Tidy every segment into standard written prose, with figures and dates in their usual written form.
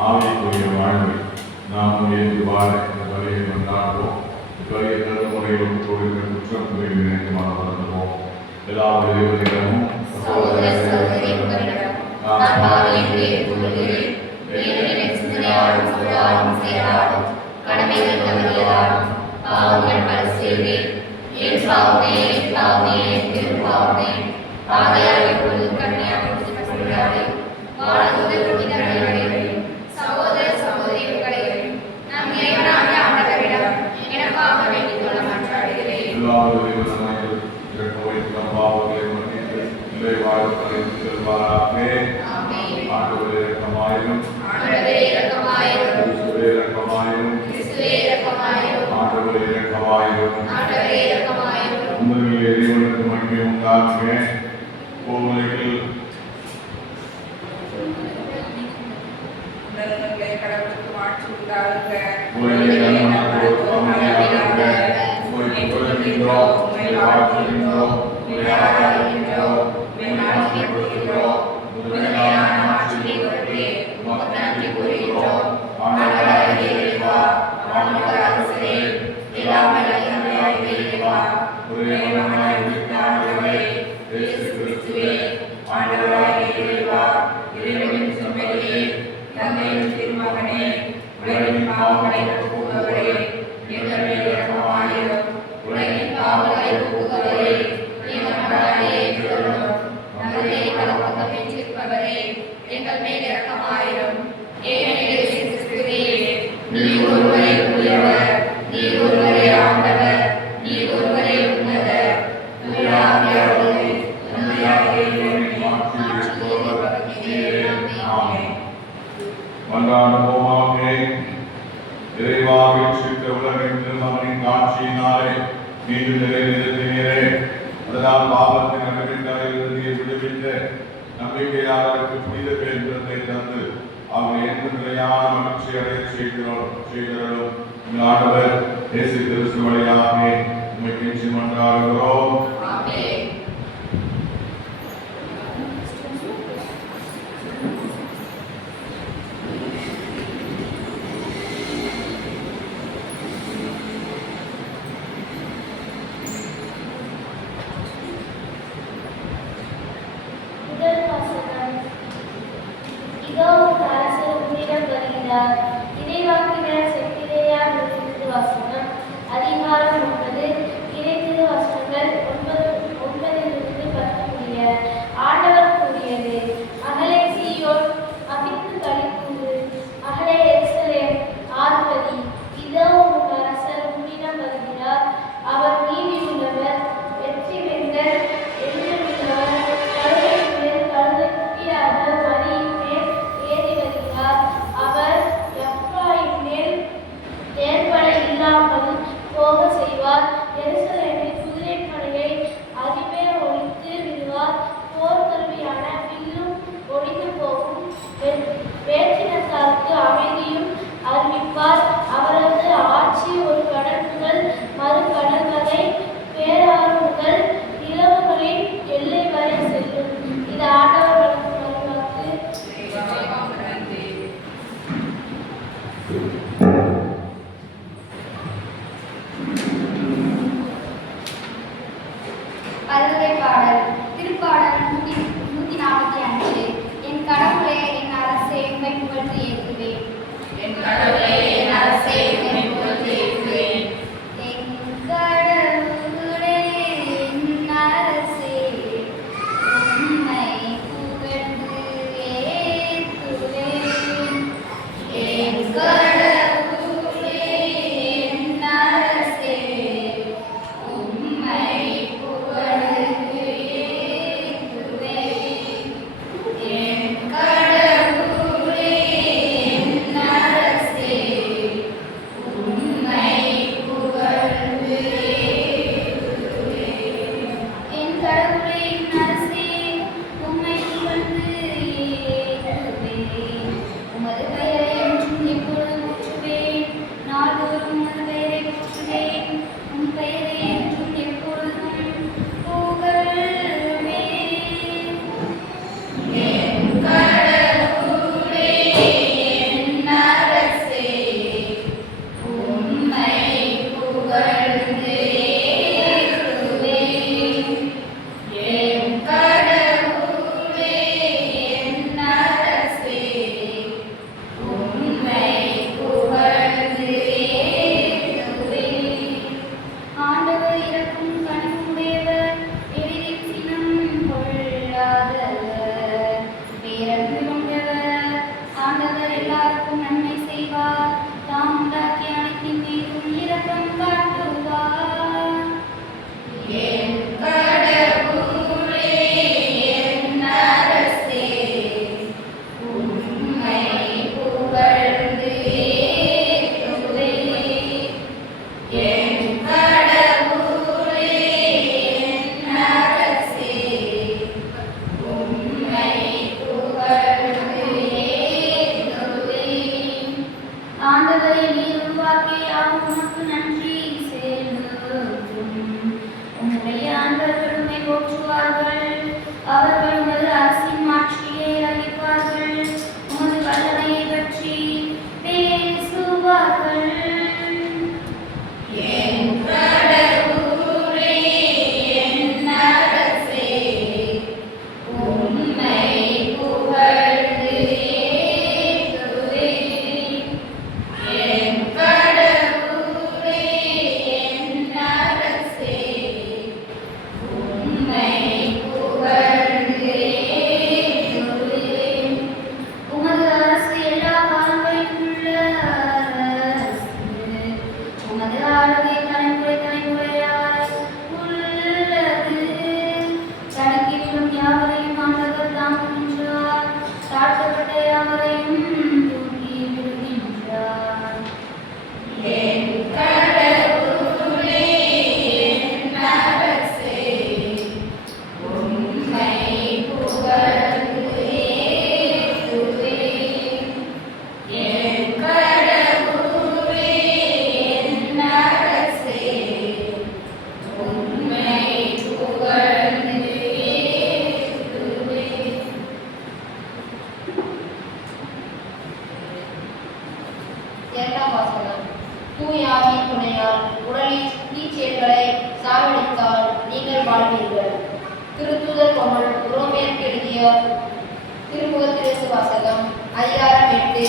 ஆவிக்குரிய வாழ்வை நாம் ஏற்று வாழ இந்த பலியை கொண்டாடுவோம். பலியை தலைமுறையில் கொடுக்க குற்றம் குறைவு நினைக்கமாக வளர்ந்துவோம். எல்லா இறைவனிடமும் சகோதர சகோதரிகளையும் நம் இறைவனாகிய ஆண்டவரிடம் எனக்காக வேண்டிக் கொள்ள மன்றாடுகிறேன். இறைவனுக்கு மகிமை உண்டாகுக. பூமியில் கடவுளுக்கு மாற்றி உண்டாகுக. திருமகனே உலகின் பாவங்களை போக்குபவரே எங்கள் மேல் இரக்கமாயிரும். உலகின் பாவங்களை போக்குபவரே நகரே கலப்பக்கம் வெற்றிருப்பவரே எங்கள் மேல் இரக்கமாயிரும். ஏனெனில் கிறிஸ்துவே நீர் ஒருவரே உயர்வர், நீர் ஒருவரே ஆண்டவர், நீர் ஒருவரே உன்னதர். தூய ஆவியாரோடு உண்மையாகவே மன்றாடுவோமாக. இறைவாவின் சித்த உலகெங்கும் அவனின் காட்சியினாலே மீண்டும் நிறைவேற்றினீரே. அதனால் பாவத்தின் அகற்றிலிருந்து விடுவித்து நம்பிக்கையாளருக்கு புனித பேருந்தத்தை தந்து அவனை எந்த நிலையான மகிழ்ச்சி அடைய செய்தரும். ஆண்டவர் இயேசு கிறிஸ்து வழியாக உம்மை கெஞ்சி மன்றாடுகிறோம். இறைவாக்கினர் செக்கிரேயார் நூலிலிருந்து வாசகம். அதிகாரம் 9. இறை திருவசனங்கள் 9 - 10 முடிய. ஆண்டவர் கூறியது: அகலே சீயோன், மகிழ்ந்து களிக்கூறு, அகலே எருசலேம் ஆர்ப்பரி. இதோ உன் அரசர் உன்னிடம் வருகிறார். அவர் நீதி உள்ளவர், வெற்றி வென்றர், என்றுள்ளவர், கழுதையின் மேல் கழுதை குட்டியாக மரியின் மேல் ஏறி வருகிறார். அவர் எப்ராயிம் இரண்டாம் வாசகம். தூய ஆவியின் துணையால் உடலின் தீச்செயல்களை சாவடித்தால் நீங்கள் வாழ்வீர்கள். திருத்தூதர் பவுல் ரோமியருக்கு எழுதிய திருமுகத்திலிருந்து வாசகம். அதிகாரம் 8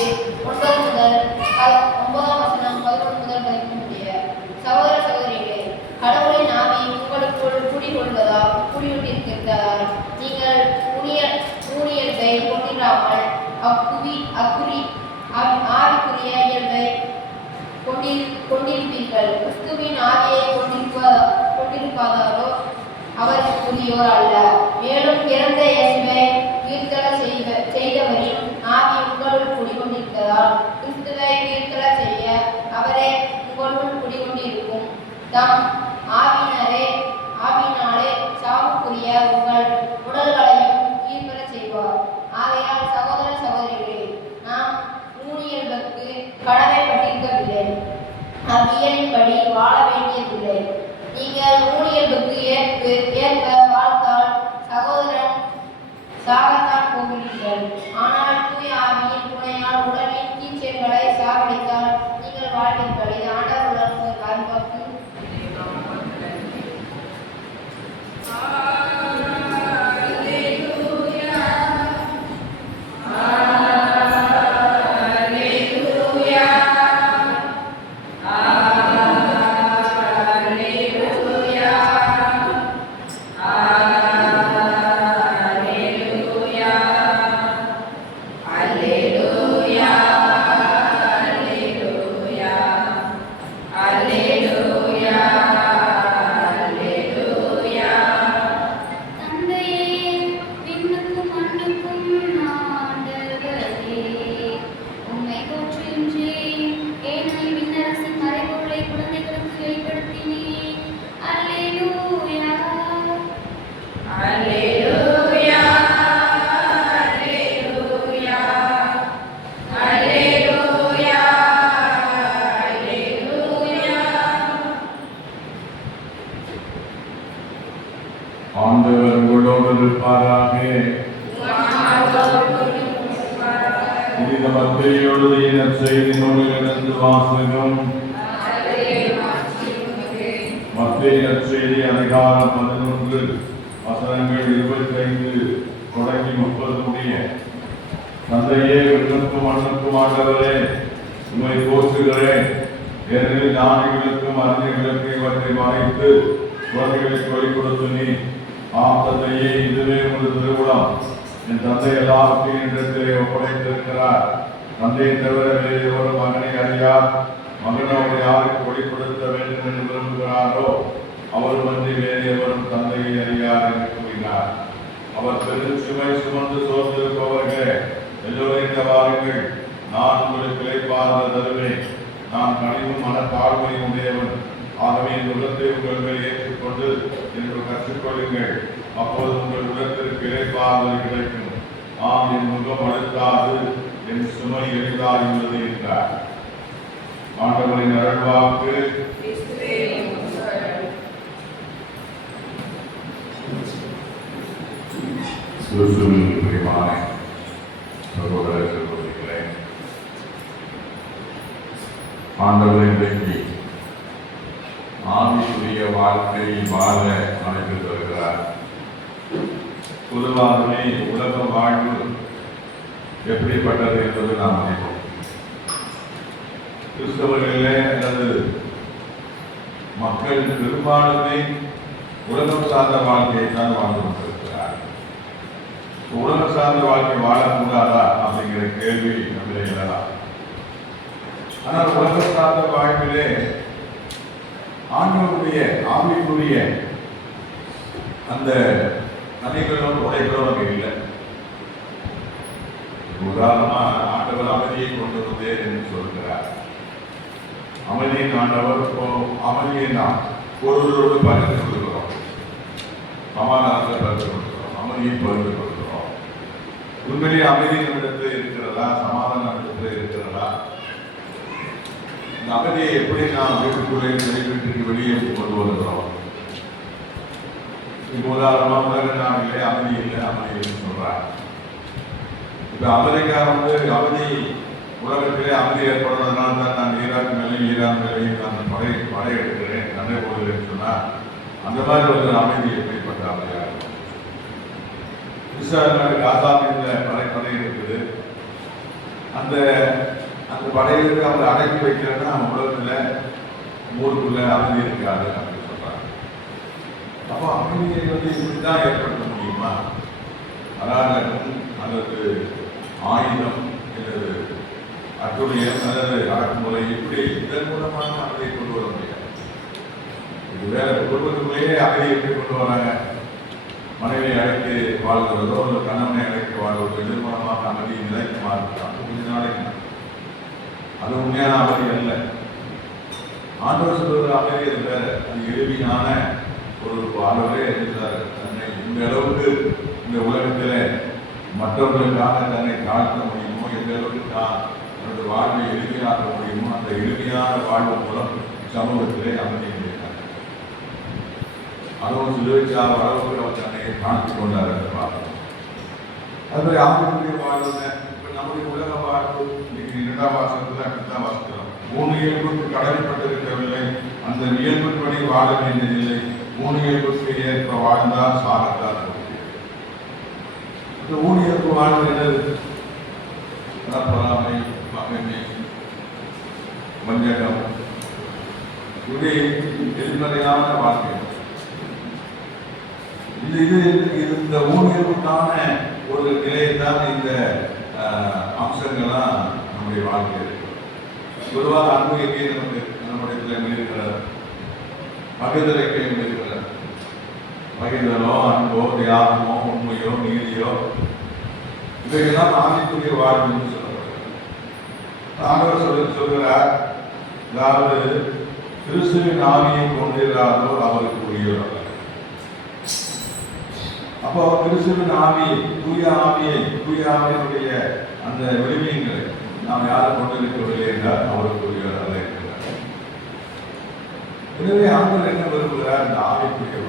9 முதல் 9ஆம் வசனம் 11 முதல் 13 முடிய. சகோதர சகோதரிகளே, கடவுளின் ஆவி உங்களுக்குள் குடியிருக்கிறதால் நீங்கள் ஊனியல்பை கொண்டிராமல் ஆவிக்குரிய இயல்பை கொண்டிருப்பீர்கள். கிறிஸ்துவின் ஆவியை கொண்டிருப்பாதாரோ அவருக்கு புதியோர் அல்ல. மேலும் இறந்த இயேசுவை உயிர்த்தெழ செய்தவரின் ஆவி உங்களுள் குடிகொண்டிருப்பதால் கிறிஸ்துவை உயிர்த்தெழ செய்ய அவரே உங்களுள் குடிகொண்டிருக்கும். தாம் ஆவியினாலே சாவுக்குரிய உங்கள் உடல்களையும் உயிர் பெற செய்வார். ஆகையால் சகோதர சகோதரிகளே, நாம் ஊனியல்புக்கு கடமைப்பட்டிருக்கவில்லை, அவ்வியலின்படி வாழ வேண்டியதில்லை. நீங்கள் ஊனியல்புக்கு ஏற்ப வாழ்ந்தால் சகோதரன் சாகத்தான் போகிறீர்கள். ஆனால் தூய ஆவியின் துணையால் உடலின் தீச்செயல்களை சாவடித்தால் நீங்கள் வாழ்வீர்கள். இது ஆண்டவருடன் ஒரு காண்பாக்கு. ஆண்டவர் உங்களோடு இருப்பாராக. புனித மத்தேயு எழுதிய நற்செய்தி நூலிலிருந்து வாசகம். மத்தேயு நற்செய்தி அதிகாரம் 11 வசனங்கள் 25 தொடங்கி 30 முடிய. தந்தையே, விண்ணுக்கும் மண்ணுக்கும் ஆண்டவரே, உம்மை போற்றுகிறேன். ஏனெனில் ஞானிகளுக்கும் அறிஞர்களுக்கும் இவற்றை மறைத்து குழந்தைகளுக்கு வழி கொடுத்து நீ. ஆம் தந்தையே, இதுவே உமது திருவுளம். என் தந்தை எல்லாருக்கும் இடத்திலே ஒப்படைத்திருக்கிறார். தந்தையை தவிர வேறு ஒரு மகனை அறியார். மகன் அவரை யாருக்கு வெளிப்படுத்த வேண்டும் என்று விரும்புகிறாரோ அவர் வந்து வேறு எவரும் தந்தையை அறியார் என்று கூறினார். அவர் பெருஞ்சுமை சுமந்து சோர்ந்திருப்பவர்களே, எல்லோரும் வாருங்கள், நான் உங்களுக்கு இளைப்பாறுதல் தருவேன். நான் கனிவும் மனத்தாழ்மையும் உடையவன். ஆகவே இந்த உள்ளத்தை உங்கள் மேல் ஏற்றுக்கொண்டு என்று கற்றுக்கொள்ளுங்கள். அப்போது உங்கள் உள்ளத்திற்கு இளைப்பாறுதல் கிடைக்கும். ஆம், என் முகம் அழுத்தாது, என் சுமை எளிதாய் உள்ளது என்றார். ஆண்டவரின் அருள்வாக்கு. பிரியமான சகோதர சகோதரிகளே, ஆண்டவர் இன்றைக்கு ஆவிக்குரிய வாழ்க்கையை வாழ அழைத்து வருகிறார். பொதுவாகவே உலக வாழ்வு எப்படிப்பட்டது என்பது நாம் அறிவோம். கிறிஸ்தவர்களே அல்லது மக்கள் பெரும்பாலுமே உலகம் சார்ந்த வாழ்க்கையை தான் வாழ்ந்து கொண்டிருக்கிறார். உலகம் சார்ந்த வாழ்க்கை வாழக்கூடாதா அப்படிங்கிற கேள்வி நம்மளே எழலாம். ஆனால் உலகம் சார்ந்த வாழ்விலே ஆண்டவருடைய ஆவிக்குரிய அந்த நதிகளும் உடைகளும் அங்கே இல்லை. உதாரணமா ஆண்டவர் அமைதியை கொண்டு வந்தேன் என்று சொல்கிறார். அமைதியின் ஆண்டவர் அமைதியை நாம் ஒருவரோடு பகிர்ந்து கொள்கிறோம், சமாதானத்தை பகிர்ந்து கொள்கிறோம், அமைதியை பகிர்ந்து கொள்கிறோம். உண்மையிலேயே அமைதி நம்மிடத்தில் இருக்கிறதா, சமாதானம் நம்மிடத்தில் இருக்கிறதா? இந்த அமைதியை எப்படி நாம் வீட்டுக்குள்ளே வீட்டுக்கு வெளியே கொண்டு வருகிறோம்? இப்போ உதாரணமாக உலக நாட்டிலே அமைதி இல்லை, அமைதி இல்லைன்னு சொல்றாங்க. இப்போ அமெரிக்கா அமைதி உலகத்திலே அமைதி ஏற்படுவதனால தான் நான் ஈராக் மேலேயும் ஈரான் மேலேயும் நான் படை எடுக்கிறேன், சண்டை போடுகிறேன்னு சொன்னால் அந்த மாதிரி ஒரு அமைதி எப்படிப்பட்ட அமைதியாக இருக்கும்? இஸ்ரேல் நாடு காசா மீது படை இருக்குது. அந்த அந்த படையிலிருந்து அவங்க அடக்கி வைக்கிறேன்னா உலகத்தில் ஊருக்குள்ள அமைதி இருக்காது அப்படின்னு சொல்றாங்க. அப்போ அமைதியை இப்படிதான் ஏற்படுத்த முடியுமா? அராஜகம் அல்லது ஆயுதம் அல்லது அட்டுழியம் அல்லது அடக்குமுறை இப்படி இதன் மூலமாக அமைதியை கொண்டு வர முடியாது. இது வேற குடும்பத்துக்குள்ளேயே அமைதியை எப்படி கொண்டு வராங்க? மனைவியை அழைத்து வாழ்கிறதோ அல்லது கணவனை அழைத்து வாழ்வதோ இதன் மூலமாக அமைதி நிலைக்குமா இருக்கலாம் கொஞ்ச நாளைக்கு. அது உண்மையான அமைதி அல்ல. ஆண்டவர் சொல்வது அமைதி அது வேற. அது எளிமையான ஒரு ஆண்டவரே இருந்தார். தன்னை இந்த அளவுக்கு இந்த உலகத்தில் மற்றவர்களுக்காக தன்னை தாழ்த்த முடியுமோ, எந்த அளவுக்கு தான் தனது வாழ்வை எளிமையாக்க முடியுமோ அந்த எளிமையான வாழ்வு மூலம் சமூகத்திலே அமைதி கிடைத்தார். அதுவும் சிலுவைச்சார் அளவுக்கு அவர் தன்னை காணித்துக் கொண்டார் என்று பார்க்கிறோம். அதுமாதிரி ஆண்டுடைய வாழ்வு இப்போ நம்முடைய உலக வாழ்வு இன்னைக்கு 2ஆம் வாசகத்தில் அப்படித்தான் வாசிக்கிறோம். 3 இயல்புக்கு கடமைப்பட்டிருக்கவில்லை, அந்த இயல்புப்படி வாழ வேண்டியதில்லை, 3 இயல்புக்கு ஏற்ப வாழ்ந்தால் சாகத்தான் முடியும். இந்த 3 இயல்பு வாழ்வு என்னது? பொறாமை, பகைமை, வஞ்சகம், இது எதிர்மறையான வாழ்க்கை. இது இந்த 3 இயல்புக்கான ஒரு நிலையை தான் இந்த அம்சங்கள்லாம் நம்முடைய வாழ்க்கையில் இருக்கு. பொதுவாக அன்பு எங்கே நமக்கு நம்முடைய இருக்கிறார், பகிர்தலைக்கு இருக்கிறார். பகிர்தலோ, அன்போ, தியாகமோ, உண்மையோ, நீதியோ இவையெல்லாம் ஆவிக்குரிய வாழ்வுன்னு சொல்லப்படுகிறது. ஆண்டவர் சொல்கிறார், அதாவது கிறிஸ்துவின் ஆவியை கொண்டிருந்தாரோ அவருக்கு உரியவர். அப்போ கிறிஸ்துவின் ஆவியை, தூய ஆவியினுடைய அந்த விழுமியங்களை நாம் யாரும் கொண்டிருக்கவில்லை என்றால் அவருக்கு உரியவர் அல்ல இருக்கிறார். எனவே ஆண்டவர் என்ன விரும்புகிறார்? இந்த ஆவிக்குரிய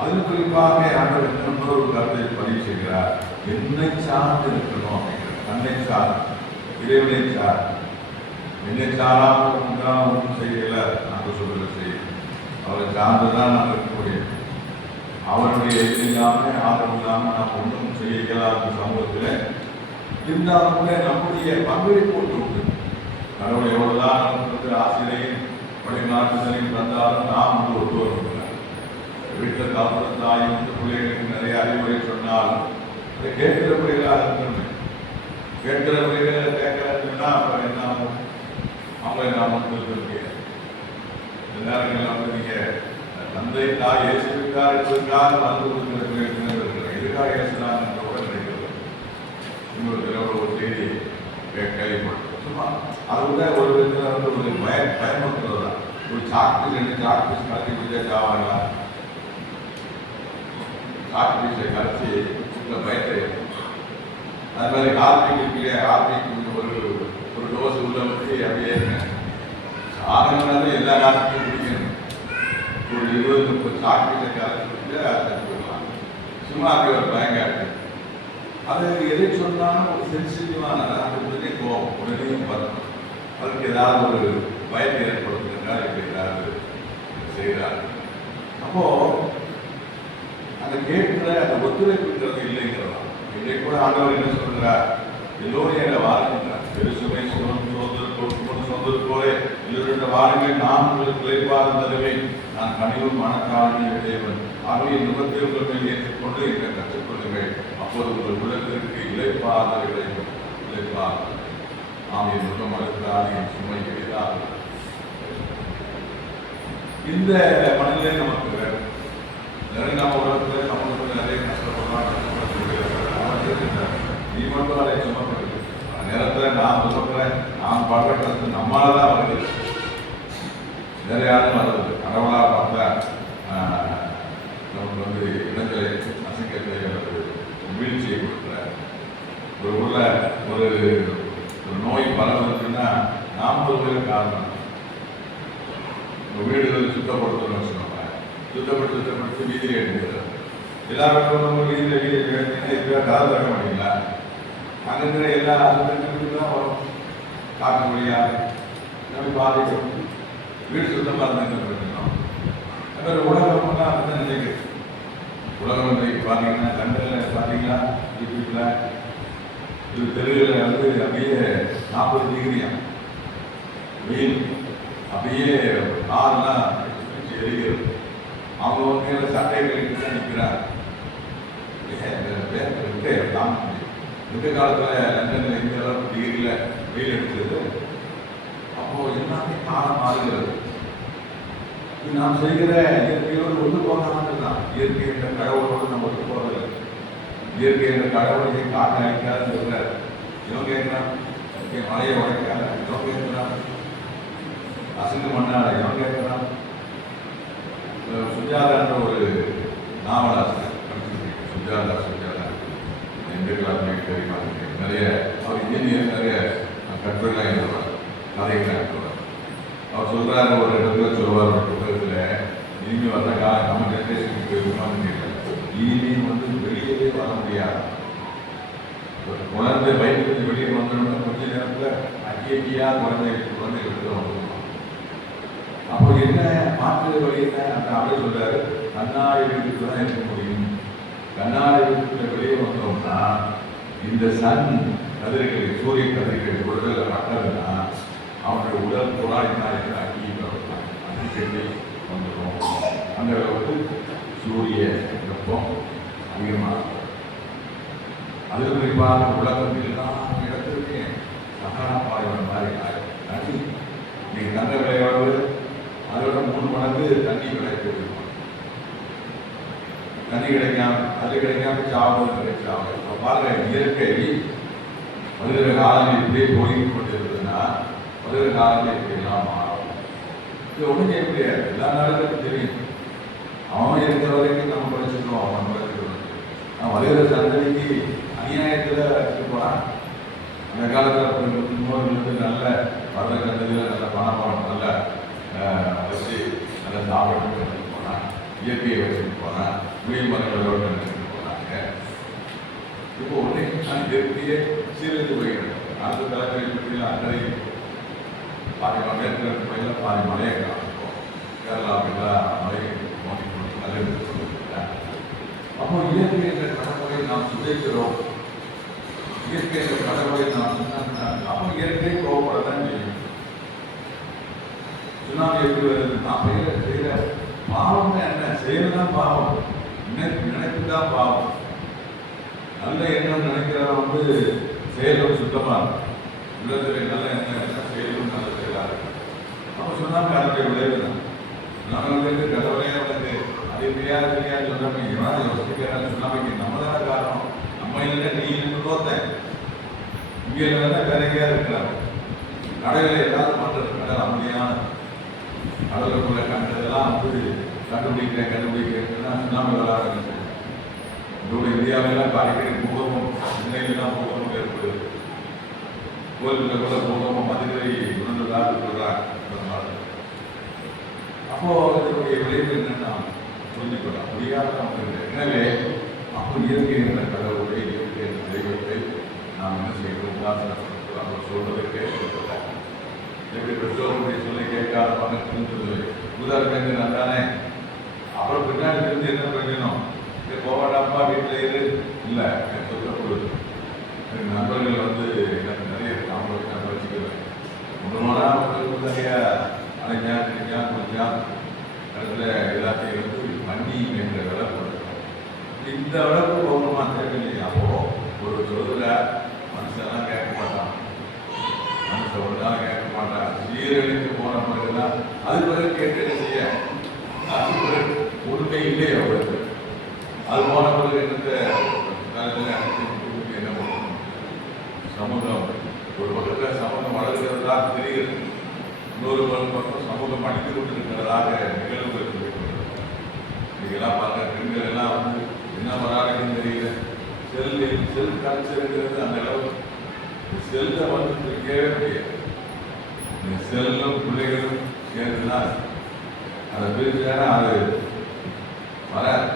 அதில் குறிப்பாக ஆண்டவர் இன்னொரு கருத்தை பதிவு செய்கிறார். என்னை சார்ந்து இருக்கணும் அப்படிங்கிறார். தன்னை சார், இறைவனை சார், என்னை சாராமல் ஒன்றும் செய்யல நாங்கள் சொல்லுற செய்ய அவரை சார்ந்துதான் நாம் இருக்க முடியும். அவருடைய இது இல்லாமல் ஆதரவு இல்லாமல் நாம் ஒன்றும் செய்ய இயலாத சமூகத்தில் இருந்தாலும் கூட நம்முடைய பங்களிப்பு ஒன்று உண்டு. கடவுள் எவ்வளவுதான் நமக்கு ஆசிரியரையும் வழிநாட்டுதலையும் தந்தாலும் நாம் வந்து ஒத்து வருகிறார். வீட்டில் தாப்பத தாயும் பிள்ளைகளுக்கு நிறைய அறிவுரை சொன்னாலும் அதை கேட்கிற பிள்ளைகளாக இருக்கணும். கேட்கிற பிள்ளைகளை கேட்கறதுன்னா அப்புறம் என்ன ஆகும்? அவங்களை நாம் வந்து முடியாது. இந்த நேரங்களில் வந்து நீங்கள் தந்தை தாய் இயேசுக்கார் என்பதற்காக வந்து கொடுக்கிற பிள்ளைகள் இருக்கிறேன். எதுக்காக இயேசுனாங்க என்ற கூட கிடைக்கிறது. உங்களுக்கு ஒரு செய்தி கேள்விப்பட்டோம். சும்மா அது கூட ஒரு விதத்தில் வந்து ஒரு பயமுறுத்துறது தான். ஒரு சாக்கு 2 சாக்கு பீஸ் கலத்தி கொடுத்தா சாவாங்களா? சாக்கு பீஸை கலச்சி உங்களை பயத்தை. அது மாதிரி ஹார்பிக் இருக்கு, ஹார்பிக் ஒரு டோஸ் உள்ள வச்சு அப்படியே சாதனாலே எல்லா காலத்தையும் குடிக்கணும். ஒரு 20-30 சாக்கு பீஸை கலச்சி கொடுத்து அதை தச்சு விடலாம். சும்மா அப்படி ஒரு பயங்காட்டு. அது எதை சொன்னாலும் ஒரு சென்சிட்டிவான அந்த உடனே கோபம், உடனே வரணும். அதுக்கு ஏதாவது ஒரு பயத்தை ஏற்படுத்துகிறார், இப்படி ஏதாவது செய்கிறார். அப்போ அந்த கேட்கிற அந்த ஒத்துழைப்புங்கிறது இல்லைங்கிறதா. இன்றைக்கு கூட ஆண்டவர் என்ன சொல்கிறார்? எல்லோரும் என்னை வாருங்கிறார். பெருசுமை சொந்தருக்கோரே எல்லோருடைய வாருங்கள், நான் உங்களுக்கு இளைப்பாறு தருவேன். நான் கனிவும் மனத்தாழ்மை உடையவன். ஆகவே நுகத்தை உங்கள் மேல் ஏற்றுக்கொண்டு என்னை கற்றுக்கொள்ளுங்கள். அப்போது உங்கள் உள்ளத்திற்கு இளைப்பாறு கிடைக்கும். இளைப்பாறு ஆமை முகம் அழுத்தால் என் சுமை எளிதாக. இந்த மனநிலை நமக்கு வேறு. நிறைய நம்ம உலகத்தில் நம்மளுக்கு நிறைய கஷ்டப்படலாம். நீ மட்டும் அதை சுமக்கிறது நேரத்தில் நான் சுமக்கிறேன், நான் படுற கஷ்டம் நம்மளால தான் வருது. நிறைய ஆளும் வருது. கடவுளாக பார்த்தா நமக்கு வந்து இடங்களை அசைக்கத்தை வீழ்ச்சியை கொடுக்குறார். ஒரு ஊரில் ஒரு நோய் பரவுதுன்னா 40 பேர் காரணம். வீடுகள் சுத்தப்படுத்தணும்னு வச்சுக்கோங்க. சுத்தப்படுத்தி வீதியில் எடுக்கிறார். எல்லாருக்கும் வீதியில் எழுதினா எப்படியா காது தர மாட்டீங்களா? அங்கே இருக்கிற எல்லா அதுதான் வரும். காற்று வழியாக நம்ம பாதிக்கும். வீடு சுத்தமாக இருந்தால் என்ன பிரச்சனை? அப்புறம் உலகம்லாம் அதுதான் நினைக்குது. உலகம் இன்றைக்கு பார்த்தீங்கன்னா லண்டனில் பார்த்தீங்கன்னா வீட்டில் இது தெருவில் வந்து அப்படியே 40 டிகிரியா வெயில், அப்படியே காரெல்லாம் எரிகிறது. அவங்க வந்து சட்டை கழிட்டு தான் நிற்கிறாங்க. இந்த காலத்தில் லண்டனில் இந்த அளவுக்கு டிகிரியில் வெயில் எடுத்தது. அப்போது எல்லாமே காலம் மாறுகிறது. இது நாம் செய்கிற இயற்கையோடு ஒன்று போகாமல் தான். இயற்கை என்ற கடவுளோடு நம்ம ஒன்று போவதில்லை. இயற்கை என்ற கடவுளையை காட்ட அழிக்காதுன்னு சொல்கிறார். இவங்க என்ன மலையை உடைக்காத, இவங்க இருக்கிறான் அசுங்க மண்ணாட, இவங்க இருக்கிறான். சுஜாதான்ற ஒரு நாவலாசிரியர் படிச்சிருக்கேன். சுஜாதா எந்த கிளாஸ் தெரியுமா? நிறைய அவர் இன்ஜினியர், நிறைய கட்டுரைலாம் எழுதுவார், கதைகளாக எழுதுவார். அவர் சொல்கிறாரு, ஒரு இடத்துல சொல்வார் ஒரு புத்தகத்தில், இனிமேல் வந்த காலம் நம்ம ஜென்ரேஷனுக்கு இருக்குமான்னு தெரியல, இனிமேல் வந்து வெளியவே வர முடியாது. ஒரு குழந்தை வயிற்றுக்கு வெளியே வந்தோம்னா கொஞ்ச நேரத்தில் அக்கியாக குழந்தை எடுத்து வந்துடும். அப்போ என்ன மாற்று வழி என்ன? அந்த அப்படியே சொல்கிறாரு, கண்ணாடி வீட்டுக்கு தான் இருக்க முடியும். கண்ணாடி வீட்டுக்குள்ள வெளியே வந்தோம்னா இந்த சன் கதிர்கள், சூரிய கதிர்கள் உடலில் பட்டதுன்னா அவனுடைய உடல் போராடினாலே அடிக்கடி வந்துடும். அந்த அளவுக்கு சூரிய வெப்பம் அதிகமாக. அது குறிப்பாக உலகத்தில் எல்லாம் இடத்திற்கு சகாரா பாலைவனம் மாதிரி தண்ணி இன்னைக்கு தங்க விளையாடு அதோட 3 மடங்கு தண்ணி விளையாட்டு. தண்ணி கிடைக்காம, அது கிடைக்காம சாவது கிடைக்காம. இப்போ பாருங்க, இயற்கை வருகிற காலம் இப்படியே போய் கொண்டிருக்குதுன்னா வருகிற காலத்தில் இப்படியெல்லாம் மாறும். இது ஒன்றும் செய்ய முடியாது. எல்லா நாளுக்கும் தெரியும். அவன் இருக்கிற வரைக்கும் நம்ம படிச்சுக்கிறோம், அவன் படிச்சுக்கிறோம். நான் வருகிற சந்ததிக்கு அநியாயத்தில் எடுத்து போகிறான். அந்த காலத்தில் முன்னோர்கள் வந்து நல்ல வர்ற சந்ததியில் நல்ல பணம் நல்ல வச்சு நல்ல சாப்பாடு எடுத்துட்டு போனான், இயற்கையை வச்சுட்டு போனான், உயிர் மரங்களோடு எடுத்துட்டு போனாங்க. இப்போ ஒன்றே நான் இயற்கையே சீரழிந்து போய்கிறேன். அடுத்த தலைமுறை பற்றியில் அக்கறை பாதி மேற்கிழக்கு பயில பாதி மலையை காமிப்போம். கேரளாவில் மலை நல்ல சொல்லியிருக்கிறேன். அப்போ இயற்கை என்ற கடவுளை நாம் சுதைக்கிறோம். இயற்கை என்ற கடவுளை நாம் அப்போ இயற்கை கோவப்படத்தான் செய்யும். சுனாமி எப்படி வருது? நான் செய்கிற பாவம் என்ன? செயல்தான் பாவம், நினைப்பு தான் பாவம். நல்ல எண்ணம் நினைக்கிறவன் வந்து செயலும் சுத்தமாக இருக்கும். உள்ளத்தில் நல்ல எண்ணம் என்ன செயலும் நல்ல செயலாக இருக்கும். அப்போ சுனாமி அதனுடைய விளைவு தான். சுனாமிக்கு கடவுளையே வந்து அதிகமையாக தெரியாது சொன்னாங்க. எவனாவது யோசிக்கிறாங்க சுனாமிக்கு நம்ம தானே காரணம். நம்ம இல்லை, நீ இருந்து தோத்தேன். இங்கே வேணால் வேறையாக இருக்கிறாங்க. கடவுளை ஏதாவது பண்ணுறது, கடல் அமைதியான கடலுக்குள்ள கண்டதெல்லாம் வந்து கண்டுபிடிக்கிறேன் சுனாமி வர ஆரம்பிச்சு. இதோட இந்தியாவிலாம் அடிக்கடி பூகம்பம், சென்னையிலாம் பூகம்பம் ஏற்படுது. கோயில்களில் கூட பூகம்பம் மதுரை உணர்ந்ததாக சொல்கிறாங்க. அப்போ இதனுடைய விளைவு என்னன்னா புரிஞ்சுக்கலாம் முடியாத நமக்கு. எனவே அப்போ இயற்கை என்ற கடவுளை, இயற்கை என்ற தெய்வத்தை நாம் என்ன செய்யணும்? உதாசனப்படுத்தலாம். அவர் சொல்வதை கேட்கப்பட்டாங்க. எப்படி பெற்றோருடைய சொல்லை கேட்காத மகன் சொல்லுவேன். உதாரணத்துக்கு நான் தானே அப்புறம் பின்னாடி இருந்து என்ன பிரயோஜனம்? இங்கே போவாடாப்பா வீட்டில் இரு இல்லை எனக்கு சொல்லப்படுது. எனக்கு நண்பர்கள் வந்து எனக்கு நிறைய அவங்களுக்கு நான் வச்சுக்குவேன். ஒன்றுமானா அவங்களுக்கு நிறைய அரைஞ்சான் நினைச்சான் கொஞ்சம் இடத்துல எல்லாத்தையும் வந்து வண்டி என்ற விலை கொடுக்கும். இந்த அளவுக்கு போகணுமா தேவையில்லை. அப்போ ஒரு சொல்லுற மனுஷெல்லாம் கேட்க மாட்டான். மனுஷன் ஒரு நாள் கேட்க மாட்டான். சீரழித்து போன பிறகுதான் அது பிறகு கேட்டு செய்ய அது பிறகு உண்மை இல்லை அவருக்கு. அது போன பிறகு என்னத்தை என்ன பண்ணணும்? சமூகம் ஒரு பக்கத்தில் சமூகம் வளர்கிறதா தெரிகிறது, இன்னொரு பக்கம் சமூகம் அடித்து கொண்டிருக்கிறதாக நிகழ்வுகள் சொல்லிக்கொண்டிருக்கிறோம். நீங்களாம் பார்க்க பெண்கள் எல்லாம் வந்து என்ன வராதுன்னு தெரியல. செல் கல்ச்சருங்கிறது அந்த அளவுக்கு செல்லை வந்து பிரிக்கவே முடியாது. இந்த செல்லும் பிள்ளைகளும் சேர்ந்துதான் அதை பிரிச்சானா அது வராது.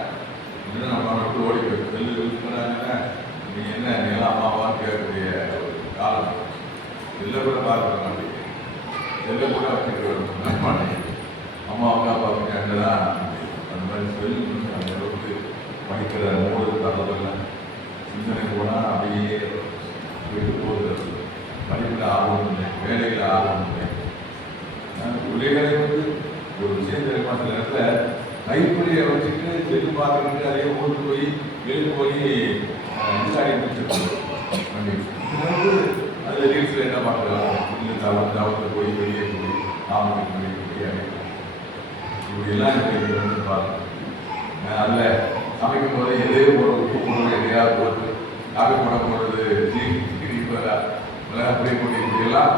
இன்னும் நம்ம விட்டு ஓடி போய் செல்லு யூஸ் பண்ணாங்கன்னா நீ என்ன நீங்களாம் அம்மாவான்னு கேட்கக்கூடிய ஒரு காலம். செல்ல கூட பார்க்க மாட்டேங்க, செல்ல கூட வச்சுக்க மாட்டேங்க. அம்மா அப்பா பார்க்க அங்கதான் அந்த மாதிரி செல் அந்த அளவுக்கு படிக்கிற மூடு தரதெல்லாம் சிந்தனை போனால் அப்படியே விட்டு போகிறது. படிப்பில் ஆர்வம் இல்லை, வேலையில் ஆர்வம் இல்லை. பிள்ளைகளை வந்து ஒரு விஷயம் தெரியுமா, சில நேரத்தில் கைப்பிள்ளையை வச்சுட்டு செல்லு பார்த்துக்கிட்டு அதே ஊருக்கு போய் வெளியே போய் விசாரி முடிச்சிருக்கோம். அது ரீல்ஸில் என்ன பார்க்குறாங்க, இல்லை தவறு போய் வெளியே போய் ஆமாம் வெளியே இப்படியெல்லாம் எனக்கு வந்து பார்க்கணும். அதில் சமைக்கும் போது எதையோ ஒரு உப்பு போடுறது, எதையாவது போட்டு காப்பி போட போடுறது, மிளகா பொடி போட்டு இப்படியெல்லாம்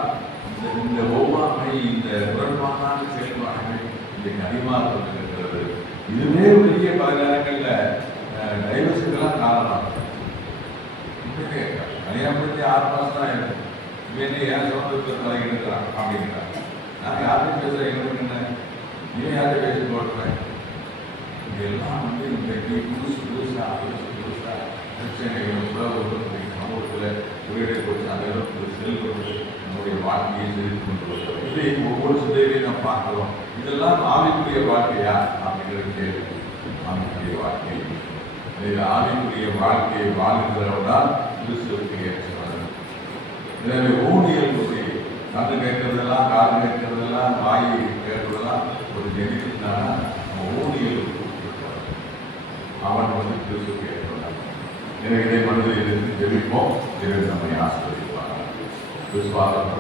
இந்த ஒவ்வாமை, இந்த முரண்பாடான செயல்பாடுகள் இன்றைக்கு அதிகமாக இருக்கிறது. இதுவே பெரிய பல நேரங்களில் டைவர்ஸுக்கெல்லாம் காரணம். கல்யாணம் முடிஞ்சு 6 மாதம் தான் இருக்கும், இவனே ஏன் சுதந்திரத்தில் தலையிடுறான் அப்படிங்கிறான். நான் யார்கிட்டையும் பேசுகிறேன், எங்களுக்கு என்ன இவன் யார்கிட்ட பேசி போடுறேன். இதெல்லாம் வந்து இன்றைக்கு புதுசாக பிரச்சனைகள் சமூகத்தில் உயிரை போச்சு. அந்த அளவுக்கு செல்வது நம்முடைய வாழ்க்கையை செய்து கொண்டு வருகிறோம். இப்படி ஒவ்வொரு சிந்தையிலையும் நாம் பார்க்கிறோம். இதெல்லாம் ஆவிக்குரிய வாழ்க்கையா அப்படிங்கிற கேள்வி. ஆவிக்குரிய வாழ்க்கை, ஆவிக்குரிய வாழ்க்கையை வாழ்கிறவனால் கிறிஸ்துவுக்கு ஏற்றவர். எனவே ஊழியல் முறை கண்ணு கேட்கறதெல்லாம், காது கேட்கறதெல்லாம், வாய் கேட்கறதெல்லாம் ஒரு ஜெனிக்னா நம்ம ஊழியல் அவன் வந்து கிறிஸ்துவுக்கு ஏற்றவர். எனவே இதை மனதில் இருந்து ஜெபிப்போம். இதை நம்மை ஆசீர்வதிப்பார். விசுவாசம்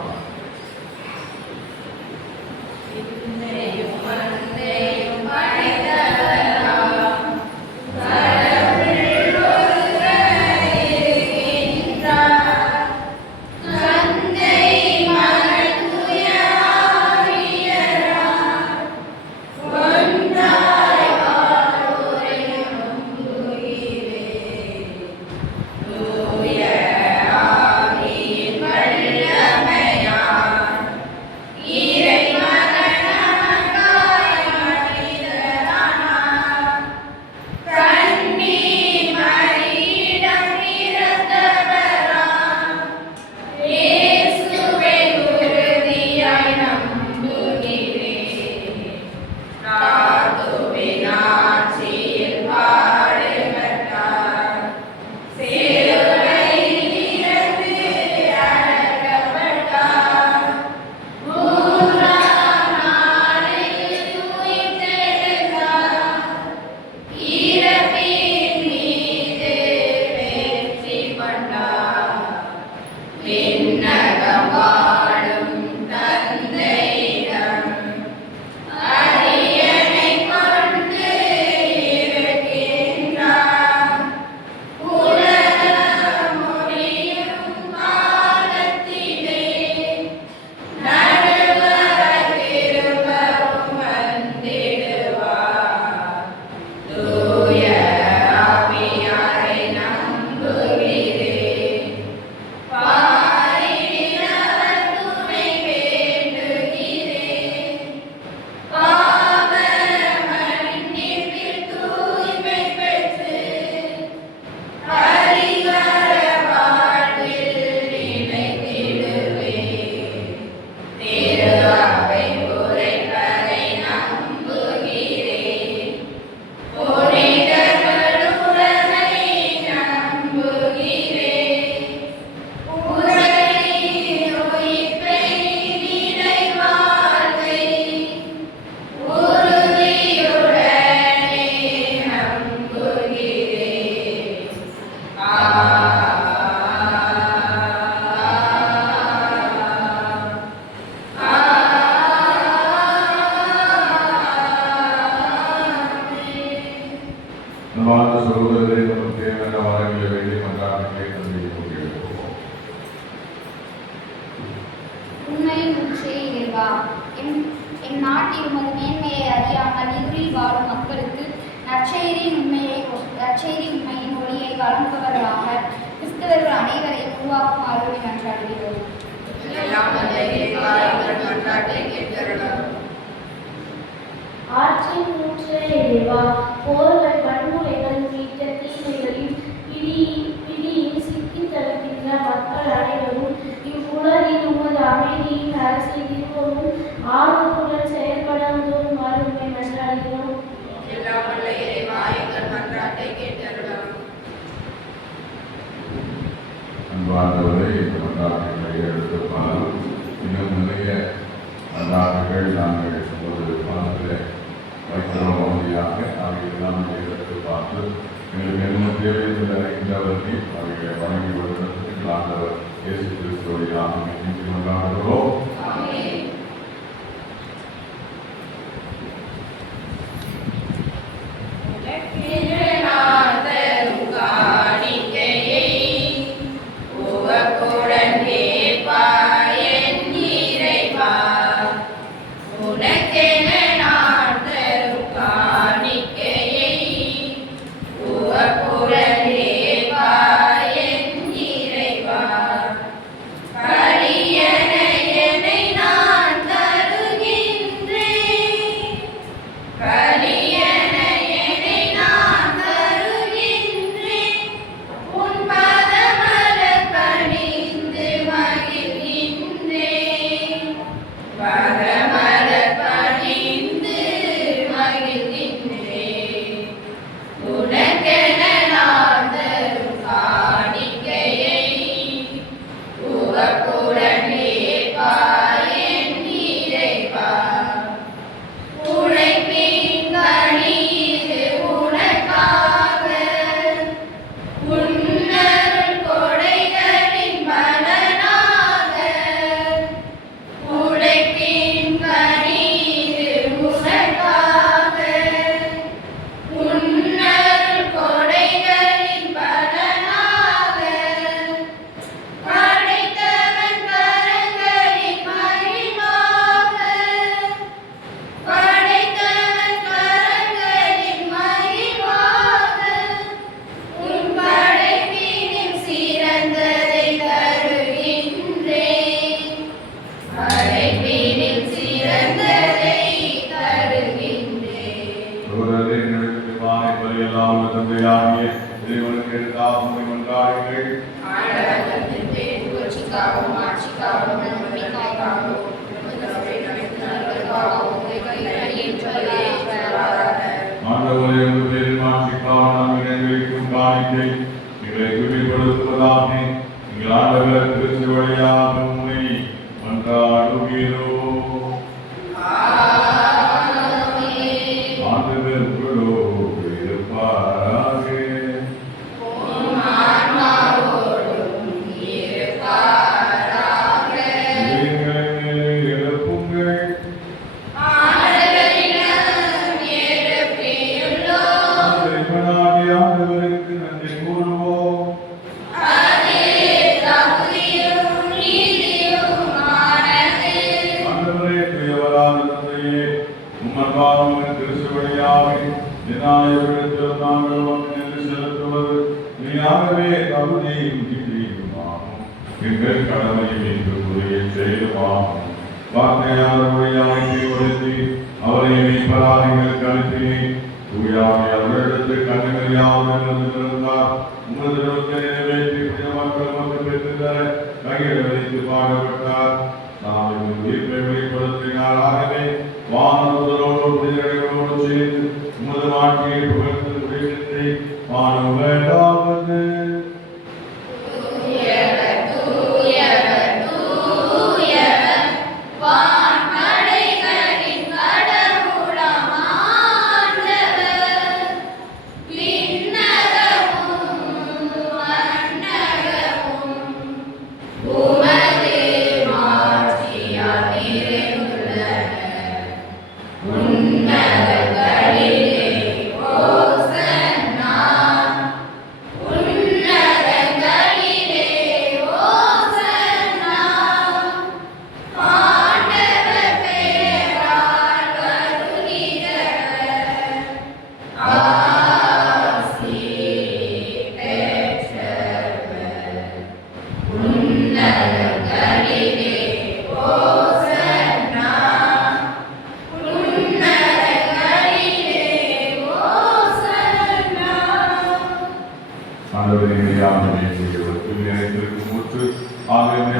உண்மையின் ஒளியை வழங்குபவர்களாக கிறிஸ்தவர்கள் அனைவரையும் உருவாக்கும் அருளை நன்றாடுகிறோம். ஆற்றின் ஊற்றே இறைவா, போர்கள், வன்முறைகள் உள்ளிட்ட தீமைகளில் பிடியில் சிக்கி தவிக்கின்ற மக்கள் அனைவரும் இவ்வுலகில் உமது அரசை நிறுவவும் ஆர்வத்துடன் செயல்பட உதவும் வாழ்வை மன்றாடுகிறோம். எல்லாம் வல்ல இறைவா, எங்கள் மன்றாட்டை கேட்டருளும். அன்பார்ந்தவரை இந்த மன்றாட்டுகளை எடுத்து பாருங்கள். இன்னும் நிறைய மன்றாட்டுகள் நாங்கள் ஒரு மனத்தில் வைக்கிறோம் உறுதியாக அவையெல்லாம் எடுத்து பார்த்து எங்களுக்கு என்ன தேவை என்று அறிகின்றவர்கள் அவைகளை வழங்கி வருவதற்கு ஆண்டவர் இயேசு கிறிஸ்துவை நாம் இன்று கொண்டாடுகிறோம்.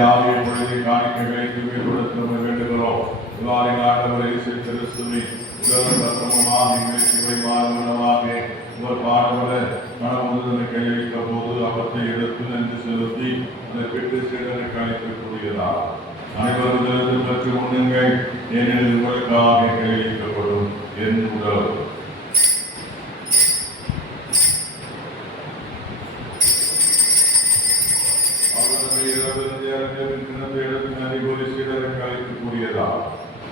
ஆகிய பொழுதை காணிக்க வேண்டும் இவ்வாறு ஆண்டவர் இயேசு கிறிஸ்துவை உடல் ரத்தமுமாக எங்களுக்கு இவை மாறுவனவாக உங்கள் பாடவர் மனமுதலை கையளித்த போது அவற்றை எடுத்து நன்றி செலுத்தி அதை பெற்று சீடருக்கு அளிக்கக்கூடியதார். அனைவரும் இதிலிருந்து பெற்று உண்ணுங்கள், ஏனெனில் உங்களுக்காக கையளிக்கப்படும் என் உடல்.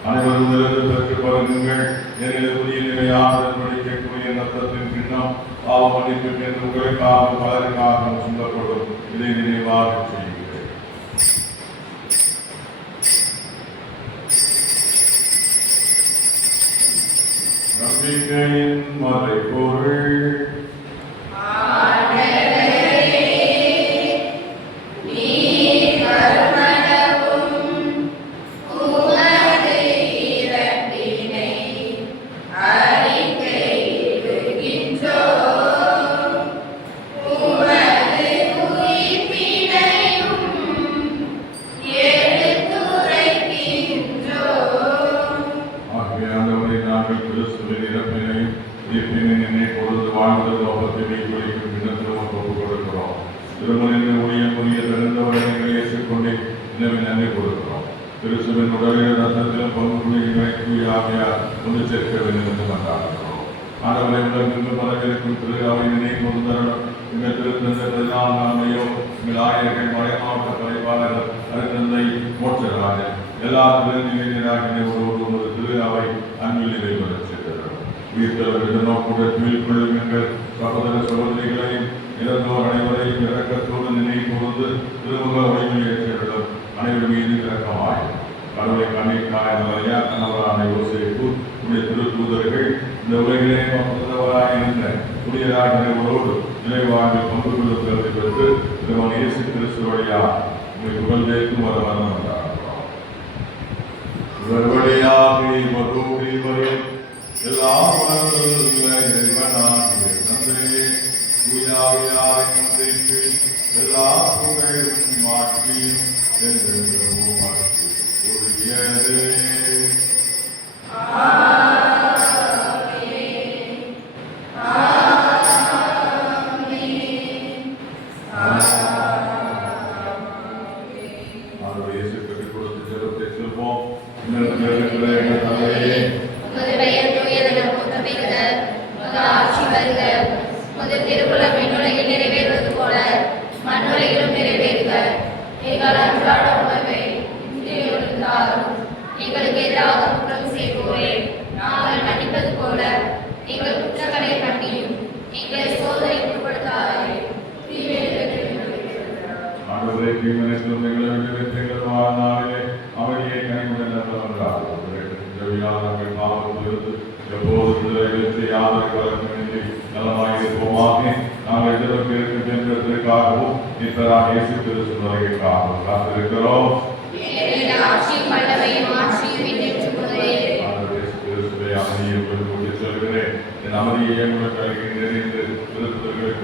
அனைவரும் பெற்று பருகுங்கள், ஏனெனில் புதிய நிலையாக நடிக்கக்கூடிய ரத்தத்தின் பின்னம் பாவ மன்னிப்பு என்று உங்களுக்காக பலருக்காக சொல்லப்படும். இதை நினைவாக செய்யுங்கள். நம்பிக்கையின் மறைபொருள் கிறிஸ்துவின் உடலில் ரத்தத்திலும் ஒன்று சேர்க்க வேண்டும் என்று கொண்டாடுகிறோம். ஆண்டவரை உலகிற்கு பலவிற்கும் திருவிழாவை நினைவு தருணம் எங்கள் திருத்தந்தை பிரதான் நாமையோ எங்கள் ஆயர்கள் மலை மாவட்ட படைப்பாளர்கள் அருத்தந்தை மோட்சராஜன் எல்லா திருநீராக ஒரு திருவிழாவை அன்பில் நிறைவேறச் செய்தனர். உயிர்த்தவர்கள் நோக்குடன் கொள்ளும் எங்கள் சகோதர சகோதரிகளையும் இறந்தோர் அனைவரையும் இறக்கத்தோடு நினைவு கூர்ந்து திருமுக வழியில் ஏற்றிவிடும். அனைவரும் மீது இறக்கமாய் கடவுளை கண்ணிற்காய கணவரான யோசேப்பு உடைய திருத்தூதர்கள் இந்த உலகிலே புதவராக இருந்த புதியராஜனோடு நிலைவாழ்வில் பங்கு கொள்ள கருதி பெற்று திருமண இயேசு கிறிஸ்து வழியா உங்களை புகழ்ந்தேற்கும் வர வரம் வந்தார்கள். இவர் வழியாக மதுரை வரை எல்லா இறைவனாகிய தந்தையே தூயாவியாரை கொண்டிருக்கு எல்லா புகழும் மாற்றியும் என்றென்றும் மாற்றி உரியதே. எங்களுக்கு எதிராக குற்றம் செய்வோரே, நாங்கள் மன்னிப்பது போல எங்கள் குற்றங்களை மன்னியும், எங்களை சோதனைக்கு உட்படுத்தாதே, ஆண்டவரே தீமனைக்கும் எங்களை விட்டு எங்கள் வாழ்நாளிலே அமைதியை கனிவுடன் நல்லவர்களாக நாங்கள் பாவத்திலிருந்து எப்போது விடுதலை யாதொரு கலக்கமின்றி நலமாயிருப்போமாக. நாங்கள் எதிர்ப்பு இருக்கும் என்பதற்காகவும் இப்பராக இயேசு கிறிஸ்து வருகைக்காகவும் காத்திருக்கிறோம். அமைதியை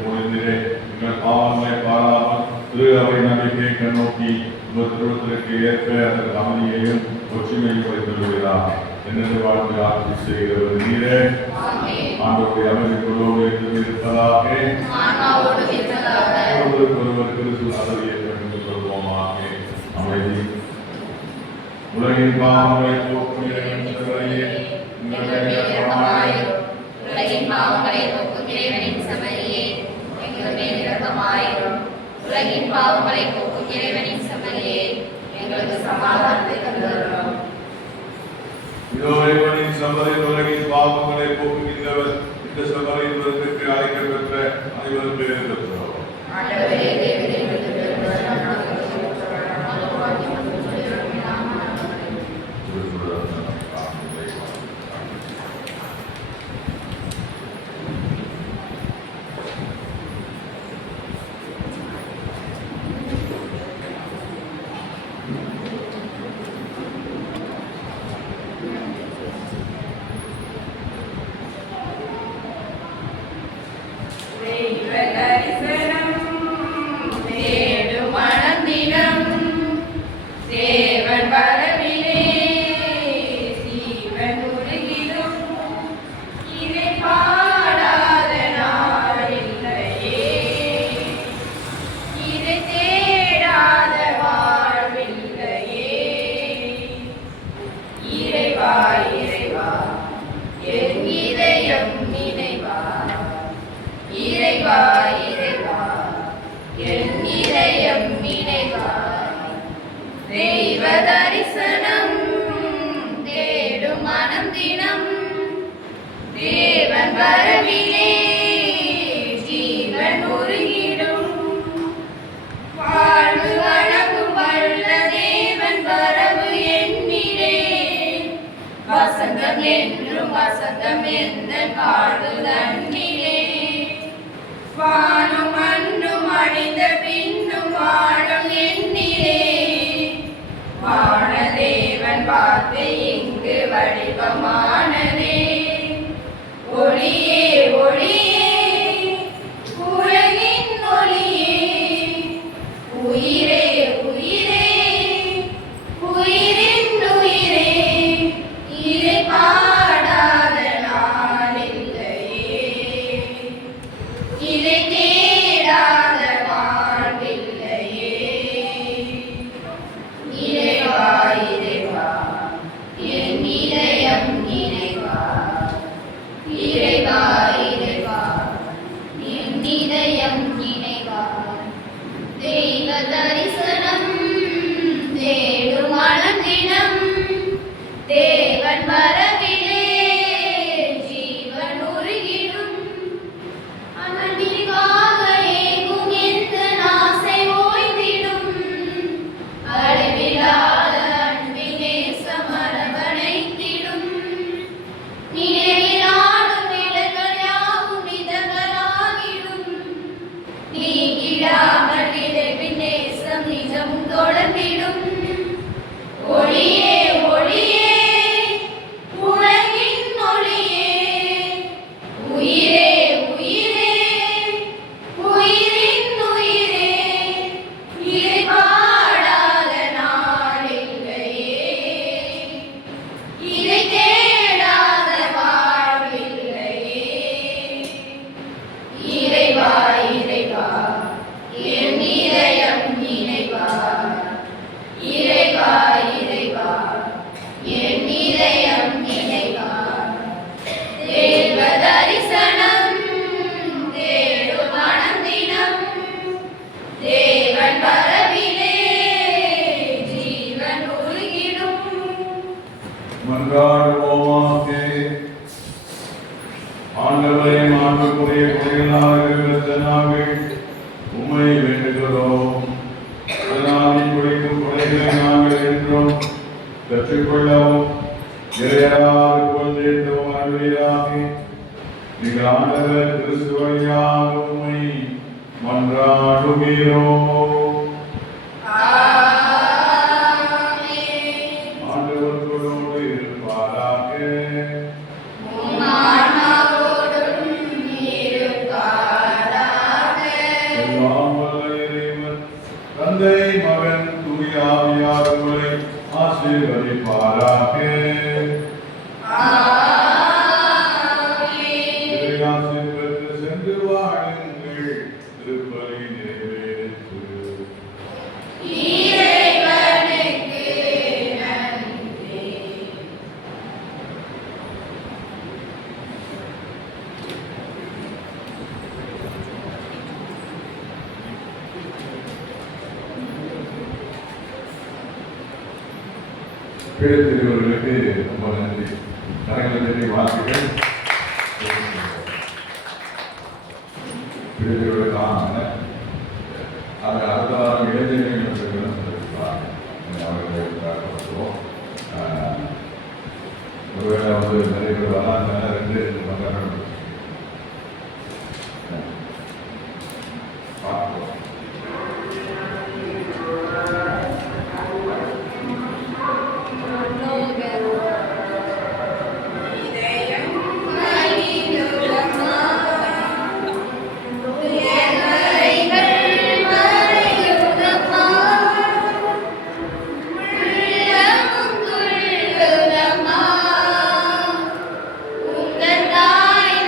முடிந்தேன் எங்கள் பாவங்களை பாராமல் திரு அவை நம்பிக்கை கண்ணோக்கி உங்கள் திருவத்திற்கு ஏற்ப அதற்கு அமைதியையும் ஒற்றுமையும் வைத்துள்ளார். என்னென்று வாழ்ந்து ஆட்சி செய்கிறது நீரே. ஆண்டவருடைய அமைதிக்குள்ளோடு இருப்பதாக ஒருவர் கிறிஸ்து அதவியை பகிர்ந்து கொள்வோமாக. அமைதி. உலகின் பாவங்களை போக்கும் இறைவனின் சபையே, உலகின் பாவங்களை போக்கும் இறைவனின் சபையே, எங்கள் மேல் இரக்கமாயிரும். உலகின் பாவங்களை போக்கும் இறைவனின் சபையே, எங்களுக்கு சமாதானத்தை தந்தருளும். இதோ இறைவனின் சபை உலகின் பாவங்களை போக்குகின்றவர். இந்த சபையின் வருவதற்கு அழைக்கப்பெற்ற அனைவரும் பேர் பெற்றோர். தரிசனம் தரிசனம் தேடும் மனம் தினம் தேவன் வரவிலே ஜீவன் உருகிடும் வாழ்வு வழங்கும் வல்ல தேவன் வரவு எண்ணிலே வசந்தம் என்றும் வசந்தம் எந்த வாழ்வு தன்னிலே வானும் மண்ணும் அழிந்த பின்னும் வாழும் எண்ணிலே வானதேவன் வார்த்தை இங்கு வடிவமானதே ஒளியே ஒளியே உலகின் ஒளியே உயிரே உயிரே உயிரின் உயிரே இதை பாடாத நாளில்லையே இதை தேடாத வாழ்வில்லையே இறைவா இறைவா என் இதயம் நினைவா இறைவா இறைவா என் இதயம் நினைவா தெய்வ தரிசனம் தேடும் மனம் தினம் தேவன் வரவிலே ஜீவன் உருகிடும் அன்பிற்காக ஏங்கும் எந்த ஆசை ஓய்ந்திடும் அளவில்லாத அன்பின் நேசம் அரவணைத்திடும் நினைவிலாடும் நிழல்கள் யாவும் நிஜங்களாகிடும் நீங்கிடாமல் நினைவின் நேசம் நிஜமும் தொடர்ந்திடும் ஒளியே ஒளியே உலகின் ஒளியே உயிரே உயிரே உயிரின் உயிரே இதை பாடாத நாளில்லையே இதை தேடாத வாழ்வில்லையே இறைவா இறைவா என் இதயம் நினைவா இறைவா இறைவா என் இதயம் நினைவா தேவ தரிசனம் தேடும் மனம் தினம் தேவன் வரவிலே ஜீவன் உருகிடும் மன்றாடுவோமாக. ஆண்டவரே, மாண்புக்குரிய குறைகளாக இருக்கிற நாங்கள் உம்மை வேண்டுகிறோம். அதனால் குறைக்கும் குறைகளை நாங்கள் என்றும் பெற்றுக்கொள்ளவும் இறையராக கொண்டிருந்தோம் அருளியாக நீங்கள் ஆண்டவர் கிறிஸ்து வழியாக உம்மை மன்றாடுகிறோம். ஆண்டவர் உங்களோடு இருப்பாராக. எல்லாம் வல்ல இறைவன் தந்தை மகன் தூய ஆவியார் உங்களை ஆசீர்வதிப்பாராக. இறையாசி பெற்று சென்று வாழுங்கள். திருப்பலி நிறைவேற்று. பிழைத்திருவர்களுக்கு ரொம்ப நன்றி. கரங்களை தட்டி வாழ்த்துக்கள். பிழைத்திருவர்களுக்கான அது அடுத்த வாரம் இளைஞர்கள் அவர்களை பார்க்கிறோம். ஒருவேளை வந்து நிறைய பேர் வரலாம். 2 பார்க்கிறோம். உங்கள் தாய்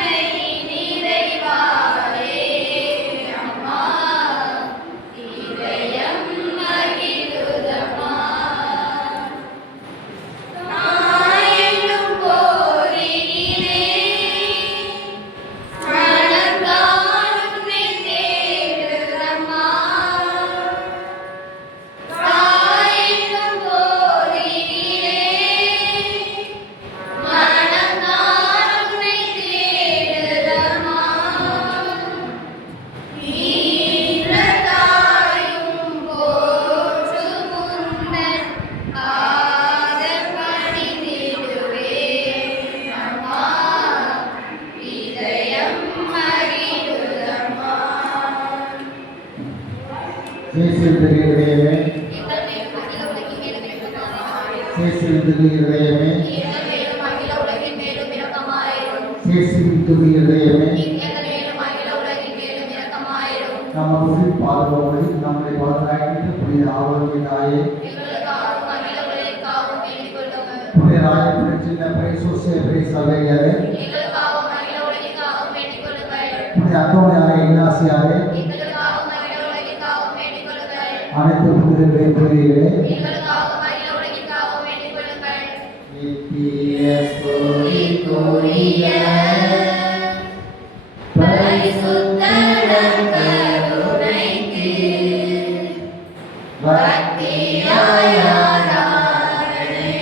இயேசுவின் திரு இதயமே, எங்கள் மேலும் அகில உலகின் மேலும் இரக்கமாயிரும். இயேசுவின் திரு இதயமே, எங்கள் மேலும் அகில உலகின் மேலும் இரக்கமாயிரும். இயேசுவின் திரு இதயமே, எங்கள் மேலும் அகில உலகின் மேலும் இரக்கமாயிரும். நமது பாதுகாவலை நம்மை பாதுகாக்கின்ற புனித ஆரோக்கிய தாயே, எங்களுக்காகவும் அகில உலகிற்காகவும் வேண்டிக் கொள்ளுங்கள். புனித ராஜபுரி சின்ன சோசியபுரி சபையாரே, எங்களுக்காகவும் அகில உலகிற்காகவும் வேண்டிக் கொள்ளுங்கள். புனித அந்தோணியாரே, இன்னாசியாரே, எங்களுக்காகவும் அகில உலகிற்காகவும் வேண்டிக் கொள்ளுங்கள். அனைத்து புனிதர்களே புனிதர்களே, எங்களுக்காகவும் அகில உலகிற்காகவும் வேண்டிக் கொள்ளுங்கள். பரிசுத்த நற்கருணைக்கு பக்தியாய் ஆராதனை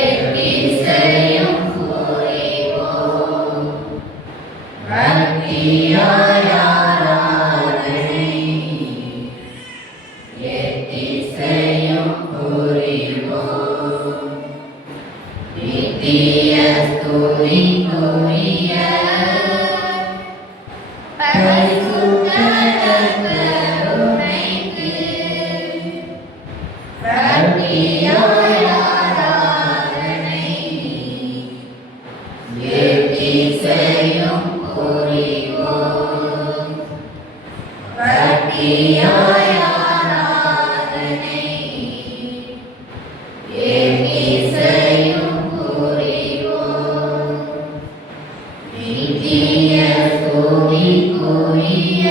எத்திசையும் புரிவோம். பக்தியாய் ஆராதனை எத்திசையும் புரிவோம். நித்திய ஸ்துதிக்குரிய பரிசுத்த நற்கருணைக்கு பக்தியாய் ஆராதனை எத்திசையும் புரிவோம். பக்தியாய் ஆராதனை எத்திசையும் புரிவோம். நித்திய ஸ்துதிக்குரிய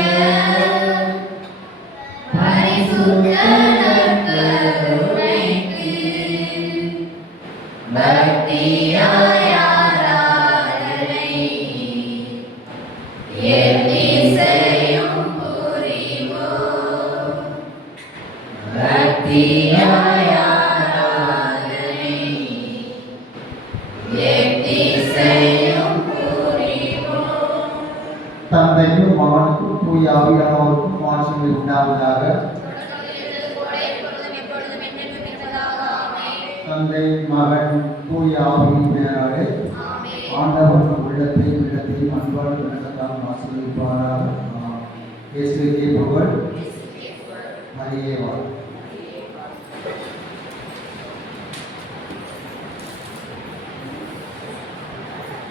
பரிசுத்த நற்கருணைக்கு பக்தியாய் ஆராதனை எத்திசையும் புரிவோம். பக்தியாய் ஆராதனை எத்திசையும் புரிவோம். தந்தைக்கும் மகனுக்கும் தூய ஆவியானவருக்கும் மாட்சிமை உண்டாவதாக. தந்தை மகன் தூய ஆவியின் பெயராலே ஆண்டவர் உள்ளத்தையும் இடத்தையும் அன்பான விளக்கத்தால் ஆசீர்வதிப்பாராக. இயேசுவுக்கே புகழ், மரியே வாழ்க.